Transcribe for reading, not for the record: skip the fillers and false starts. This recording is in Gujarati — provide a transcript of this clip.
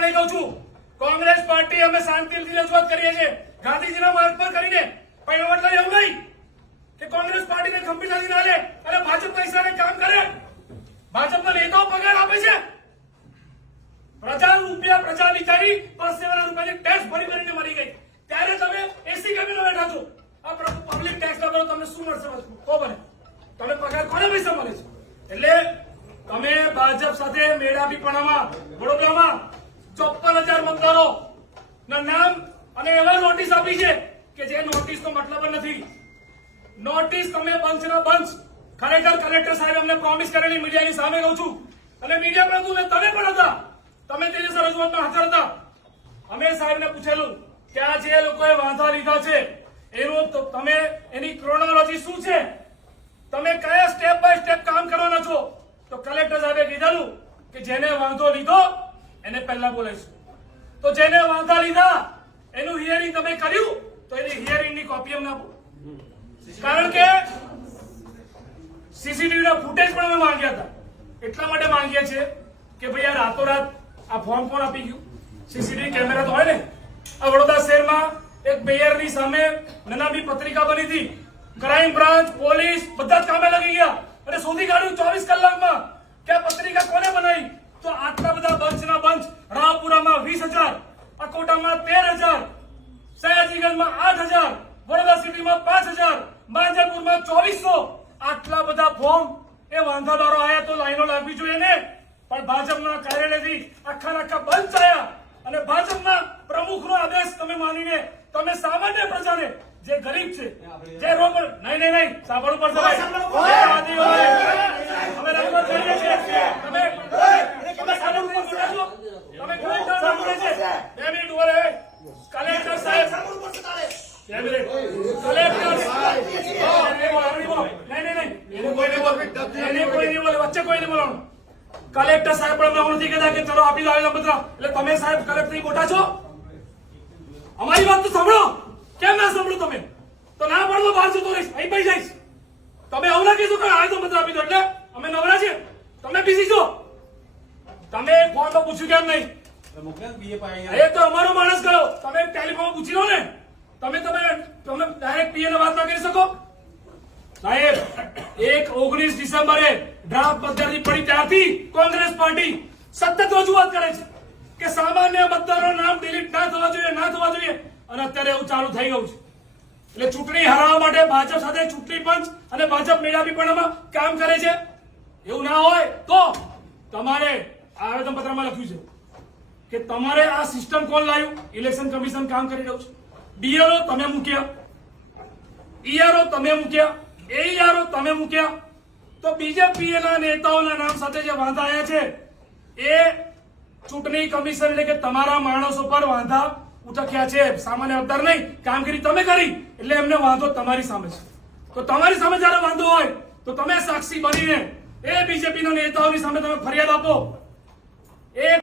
પણ એ કહું છું, કોંગ્રેસ પાર્ટી અમે શાંતિથી રજૂઆત કરીએ છીએ ગાંધીજીના માર્ગ પર કરીને, પણ એનો મતલબ એવું નહીં કે કોંગ્રેસ પાર્ટીને ગંભીરતાથી ના લે અને ભાજપ પૈસાને કામ કરે. ભાજપના નેતાઓ પગાર આપે છે, પ્રજા રૂપિયા પ્રજા વિચારી પરસેવાના રૂપિયાની ટેક્સ ભરી ભરીને મરી ગઈ, ત્યારે તમે એસી કેબિનેટ બેઠા છો. આ પબ્લિક ટેક્સ ના ભરો તમને શું મળશે? તો બને તમે પગાર કોને પૈસા મળે છે? એટલે તમે ભાજપ સાથે મેળાપીપણામાં વડોદરામાં 54,000 મતદારો ના નામ અને એવા નોટિસ આપી છે કે જે નોટિસ નો મતલબ જ નથી. નોટિસ તમે બંચના બંચ ખરેખર કલેક્ટર સાહેબ અમને પ્રોમિસ કરેલી મીડિયાની સામે કહું છું, અને મીડિયા પર હતું તમે પણ હતા, તમે તે દિવસે રજૂઆતમાં હાજર હતા. અમે સાહેબને પૂછેલું કે આ જે લોકોએ વાંધા લીધા છે એનું તમે એની ક્રોનોલોજી શું છે, તમે કયા સ્ટેપ બાય સ્ટેપ કામ કરવાના છો? તો કલેક્ટર સાહેબે કીધેલું કે જેને વાંધો લીધો એને પહેલા બોલાવીશું. તો જેને વાંધા લીધા એનું હિયરિંગ તમે કર્યું તો એની હિયરિંગની કોપી અમને આપો, કારણ કે સીસીટીવી ના ફૂટેજ પણ અમે માંગ્યા હતા. એટલા માટે માંગીએ છીએ કે ભાઈ આ રાતોરાત આ ફોર્મ કોણ આપી ગયું? સીસીટીવી કેમેરા તો હોય ને. આ વડોદરા શહેરમાં એક બેયરની સામે નાની પત્રિકા બની હતી, ક્રાઇમ બ્રાન્ચ પોલીસ બધા જ કામે લાગી ગયા અને શોધી કાઢ્યું 24 કલાકમાં કે આ પત્રિકા કોને બનાવી. તો આટલા બધા બંચના બંચ, રાવપુરામાં 20,000, અકોટામાં 13,000, સયાજીગંજમાં 8,000, વડોદરા સિટીમાં 5,000, માંજરપુરમાં 2,400, આટલા બધા ફોર્મ એ વાંધાદારો આયા તો લાઈનો લાગવી જોઈએ ને. પણ ભાજપના કાર્યાલયથી આખા બંચ આયા અને ભાજપના પ્રમુખનો આદેશ તમે માનીને તમે સામાન્ય પ્રજાને જે ગરીબ છે જે રોડ પર નહીં સાંભળવું પડશે ભાઈ. અમે રજૂઆત કરીએ છીએ, તમે સાંભળવું પડશે. તમે કલેક્ટર સાંભળે છે 2 મિનિટ ઉભા રહે. કલેક્ટર સાહેબ 2 મિનિટ. કલેક્ટર સાહેબ વચ્ચે કોઈ નહીં બોલવાનું. કલેક્ટર સાહેબ પણ અમે નથી કહેતા કે ચલો આપી દો આવેદનપત્ર, એટલે તમે સાહેબ કલેક્ટર મોટા છો, અમારી વાત તો સાંભળો. કેમ ના સાંભળો? તમે તો ના પડો બહાર જતો રહીશ, અહીં પડી જઈશ. તમે આવું ના કીધું કે આવેદનપત્ર આપી દો એટલે અમે નવરા છે, તમે બીસી છો. તમે ફોન તો પૂછ્યું કેમ નહીં? એ તો અમારો માણસ ગયો, તમે ટેલિફોન પૂછી લો ને. તમે ડાયરેક્ટ પીએ વાત ના કરી શકો સાહેબ. 19 ડિસેમ્બરે ડ્રાફ્ટ પદ્ધતિ પડી ત્યારથી કોંગ્રેસ પાર્ટી સતત રજૂઆત કરે છે કે સામાન્ય મતદારો નામ ડિલીટ ના થવા જોઈએ, અને અત્યારે એવું ચાલુ થઈ ગયું છે. એટલે ચૂંટણી હરાવવા માટે ભાજપ સાથે ચૂંટણી પંચ અને ભાજપ મેળાપીપણામાં કામ કરે છે. એવું ના હોય તો તમારે આવેદનપત્રમાં લખ્યું છે કે તમારે આ સિસ્ટમ કોણ લાવ્યું? ઇલેક્શન કમિશન કામ કરી રહ્યું છે. ડીએલઓ તમે મૂક્યા, ઈઆરઓ તમે મૂક્યા, એઈઆરઓ તમે મૂક્યા. તો બીજેપી ના નેતાઓના નામ સાથે જે વાંધા આવ્યા છે એ ચૂંટણી કમિશન એટલે કે તમારા માણસો પર વાંધા ઉઠક્યા છે, સામાન્ય મતદાર નહીં. કામગીરી તમે કરી એટલે એમને વાંધો તમારી સામે છે. તો તમારી સામે જયારે વાંધો હોય તો તમે સાક્ષી બનીને એ બીજેપી ના નેતાઓની સામે તમે ફરિયાદ આપો. એ